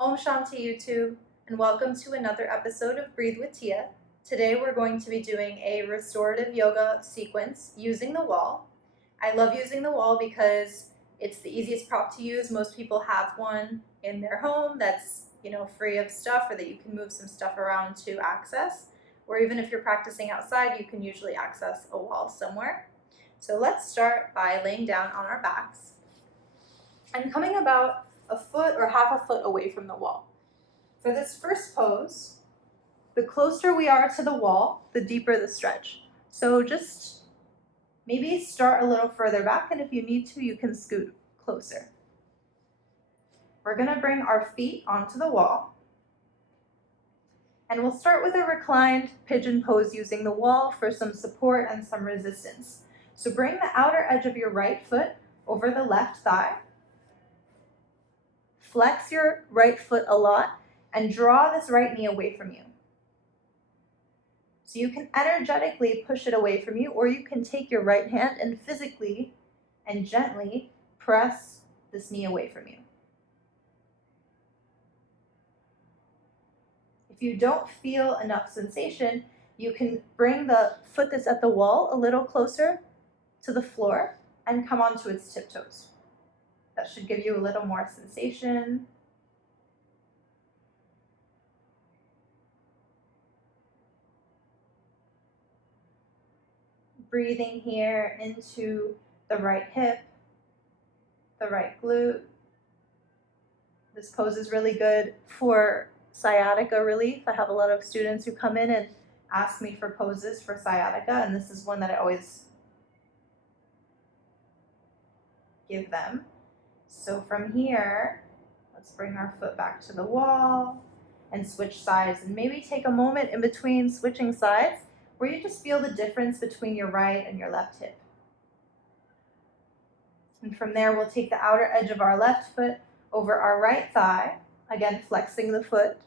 Om Shanti YouTube, and welcome to another episode of Breathe with Tia. Today we're going to be doing a restorative yoga sequence using the wall. I love using the wall because it's the easiest prop to use. Most people have one in their home that's free of stuff, or that you can move some stuff around to access. Or even if you're practicing outside, you can usually access a wall somewhere. So let's start by laying down on our backs and coming about a foot or half a foot away from the wall. For this first pose, the closer we are to the wall, the deeper the stretch. So just maybe start a little further back, and if you need to, you can scoot closer. We're gonna bring our feet onto the wall, and we'll start with a reclined pigeon pose using the wall for some support and some resistance. So bring the outer edge of your right foot over the left thigh. Flex your right foot a lot and draw this right knee away from you. So you can energetically push it away from you, or you can take your right hand and physically and gently press this knee away from you. If you don't feel enough sensation, you can bring the foot that's at the wall a little closer to the floor and come onto its tiptoes. That should give you a little more sensation. Breathing here into the right hip, the right glute. This pose is really good for sciatica relief. I have a lot of students who come in and ask me for poses for sciatica, and this is one that I always give them. So from here, let's bring our foot back to the wall and switch sides, and maybe take a moment in between switching sides where you just feel the difference between your right and your left hip. And from there, we'll take the outer edge of our left foot over our right thigh, again flexing the foot,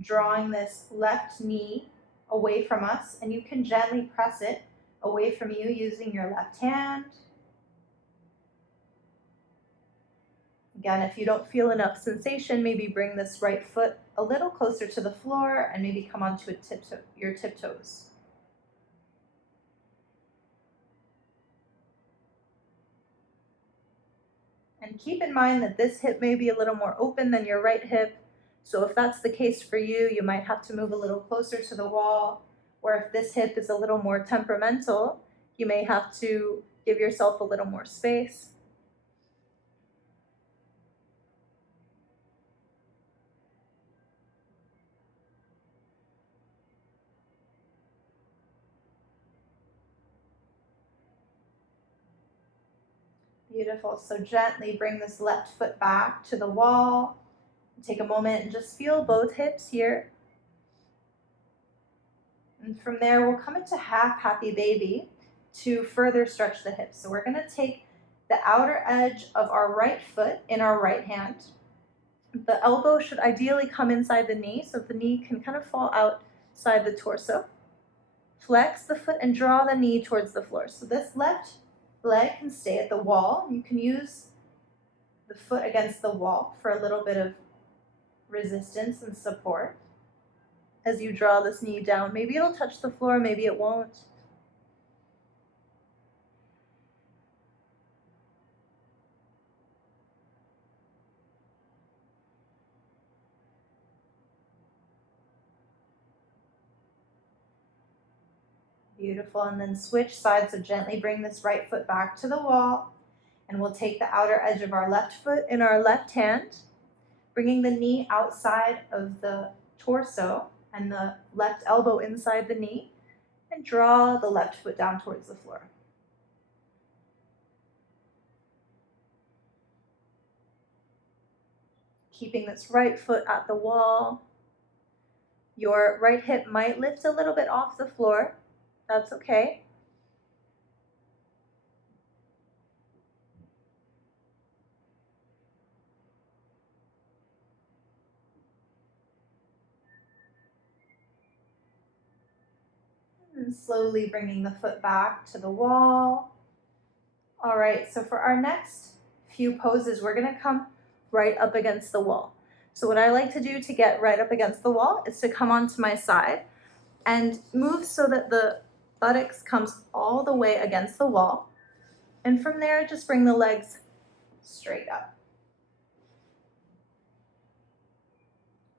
drawing this left knee away from us, and you can gently press it away from you using your left hand. Again, if you don't feel enough sensation, maybe bring this right foot a little closer to the floor and maybe come onto your tiptoes. And keep in mind that this hip may be a little more open than your right hip. So if that's the case for you, you might have to move a little closer to the wall. Or if this hip is a little more temperamental, you may have to give yourself a little more space. Beautiful. So gently bring this left foot back to the wall. Take a moment and just feel both hips here. And from there, we'll come into half happy baby to further stretch the hips. So we're going to take the outer edge of our right foot in our right hand. The elbow should ideally come inside the knee, so the knee can kind of fall outside the torso. Flex the foot and draw the knee towards the floor. So this left leg can stay at the wall. You can use the foot against the wall for a little bit of resistance and support as you draw this knee down. Maybe it'll touch the floor, maybe it won't. Beautiful, and then switch sides, so gently bring this right foot back to the wall, and we'll take the outer edge of our left foot in our left hand, bringing the knee outside of the torso and the left elbow inside the knee, and draw the left foot down towards the floor. Keeping this right foot at the wall. Your right hip might lift a little bit off the floor. That's okay. And slowly bringing the foot back to the wall. All right, so for our next few poses, we're going to come right up against the wall. So what I like to do to get right up against the wall is to come onto my side and move so that the buttocks comes all the way against the wall. And from there, just bring the legs straight up.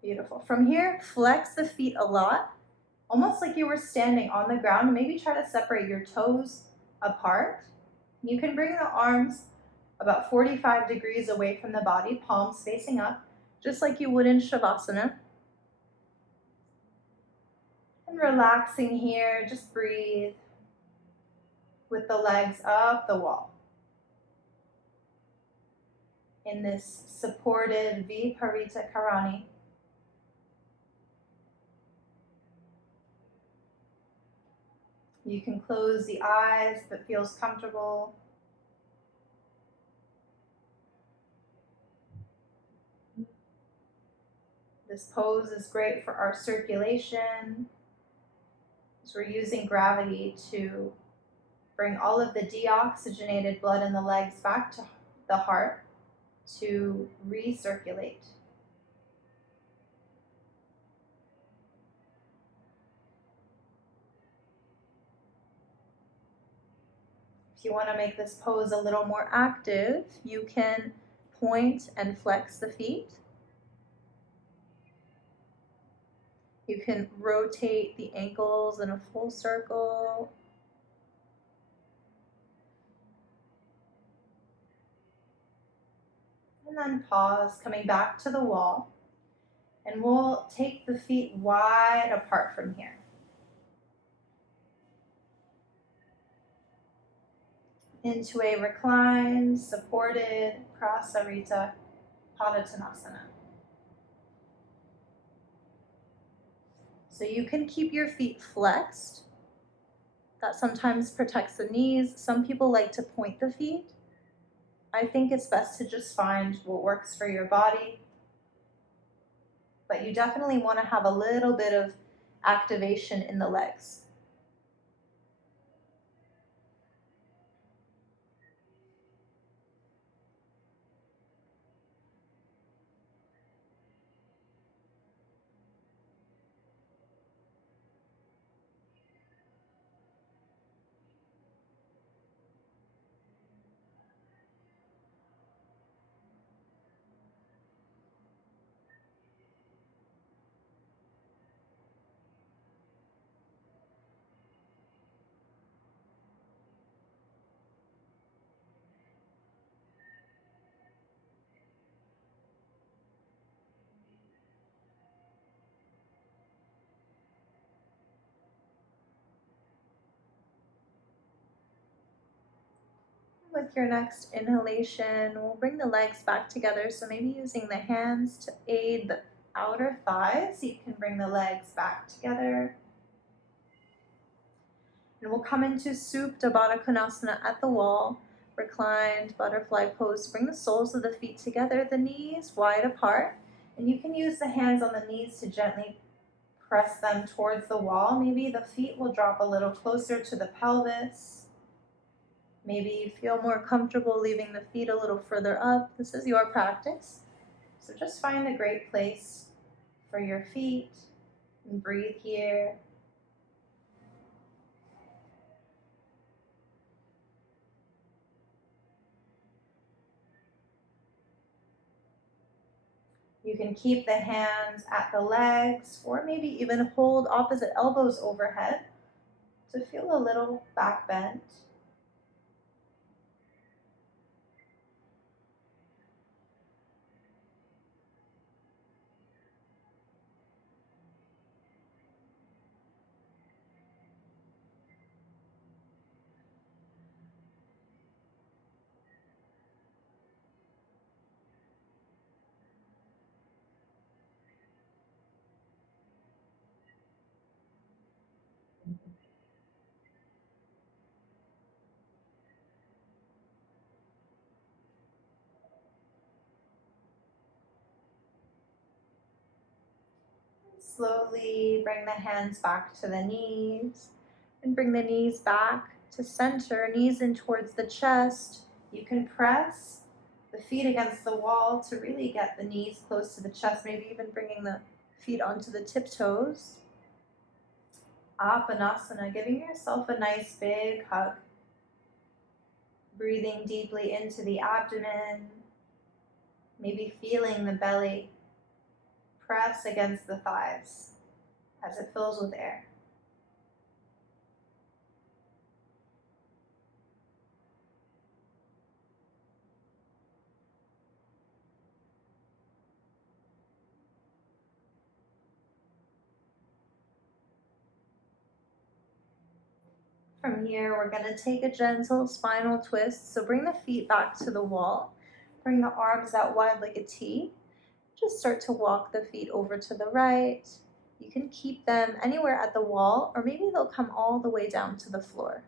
Beautiful. From here, flex the feet a lot, almost like you were standing on the ground. Maybe try to separate your toes apart. You can bring the arms about 45 degrees away from the body, palms facing up, just like you would in Shavasana. And relaxing here, just breathe with the legs up the wall. In this supported Viparita Karani. You can close the eyes if it feels comfortable. This pose is great for our circulation, as we're using gravity to bring all of the deoxygenated blood in the legs back to the heart to recirculate. If you want to make this pose a little more active, you can point and flex the feet. You can rotate the ankles in a full circle. And then pause, coming back to the wall. And we'll take the feet wide apart from here. Into a reclined, supported Prasarita Padottanasana. So you can keep your feet flexed. That sometimes protects the knees. Some people like to point the feet. I think it's best to just find what works for your body. But you definitely want to have a little bit of activation in the legs. With your next inhalation, we'll bring the legs back together. So maybe using the hands to aid the outer thighs, you can bring the legs back together. And we'll come into Supta Baddha Konasana at the wall, reclined butterfly pose. Bring the soles of the feet together, the knees wide apart. And you can use the hands on the knees to gently press them towards the wall. Maybe the feet will drop a little closer to the pelvis. Maybe you feel more comfortable leaving the feet a little further up. This is your practice. So just find a great place for your feet and breathe here. You can keep the hands at the legs or maybe even hold opposite elbows overhead to feel a little back bend. Slowly bring the hands back to the knees and bring the knees back to center, knees in towards the chest. You can press the feet against the wall to really get the knees close to the chest, maybe even bringing the feet onto the tiptoes. Apanasana, giving yourself a nice big hug. Breathing deeply into the abdomen, maybe feeling the belly press against the thighs as it fills with air. From here, we're going to take a gentle spinal twist. So bring the feet back to the wall. Bring the arms out wide like a T. Just start to walk the feet over to the right. You can keep them anywhere at the wall, or maybe they'll come all the way down to the floor.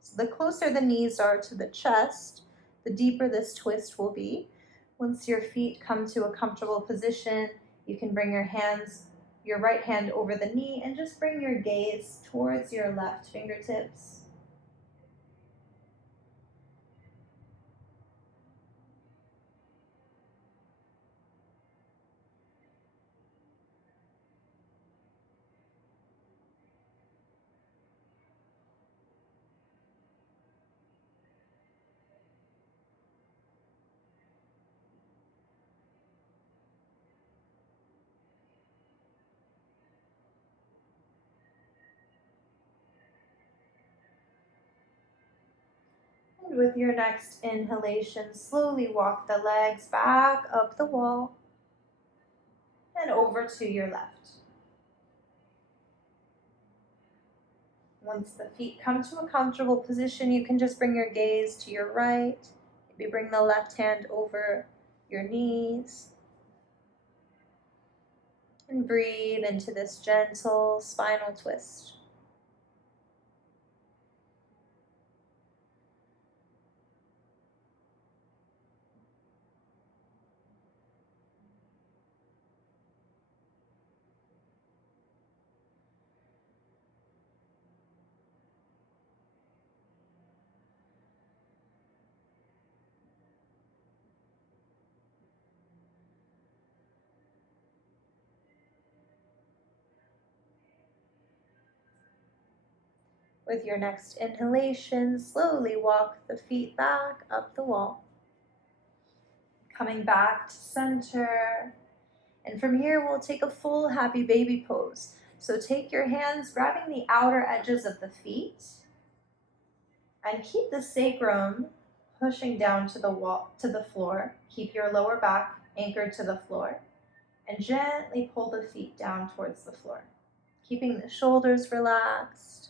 So the closer the knees are to the chest, the deeper this twist will be. Once your feet come to a comfortable position, you can bring your right hand over the knee and just bring your gaze towards your left fingertips. And with your next inhalation, slowly walk the legs back up the wall and over to your left. Once the feet come to a comfortable position, you can just bring your gaze to your right. Maybe bring the left hand over your knees. And breathe into this gentle spinal twist. With your next inhalation, slowly walk the feet back up the wall. Coming back to center. And from here, we'll take a full happy baby pose. So take your hands, grabbing the outer edges of the feet, and keep the sacrum pushing down to the wall, to the floor. Keep your lower back anchored to the floor, and gently pull the feet down towards the floor. Keeping the shoulders relaxed,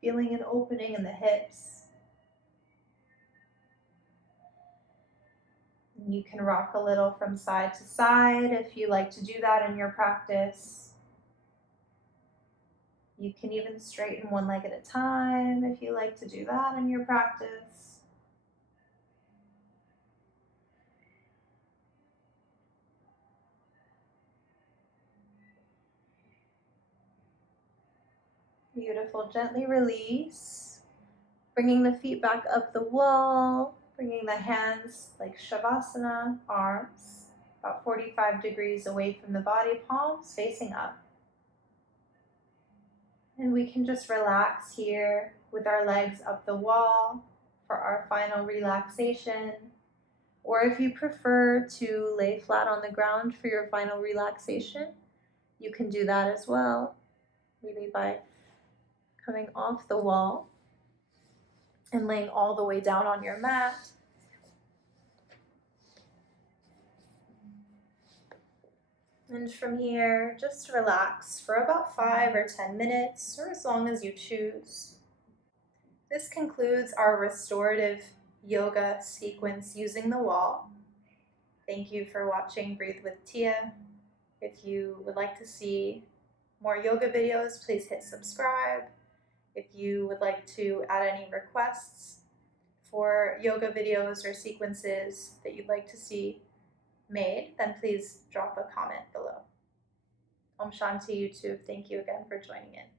feeling an opening in the hips. You can rock a little from side to side if you like to do that in your practice. You can even straighten one leg at a time if you like to do that in your practice. Beautiful. Gently release. Bringing the feet back up the wall. Bringing the hands like Shavasana, arms about 45 degrees away from the body, palms facing up. And we can just relax here with our legs up the wall for our final relaxation. Or if you prefer to lay flat on the ground for your final relaxation, you can do that as well. Maybe by coming off the wall and laying all the way down on your mat. And from here, just relax for about 5 or 10 minutes, or as long as you choose. This concludes our restorative yoga sequence using the wall. Thank you for watching Breathe with Tia. If you would like to see more yoga videos, please hit subscribe. If you would like to add any requests for yoga videos or sequences that you'd like to see made, then please drop a comment below. Om Shanti YouTube. Thank you again for joining in.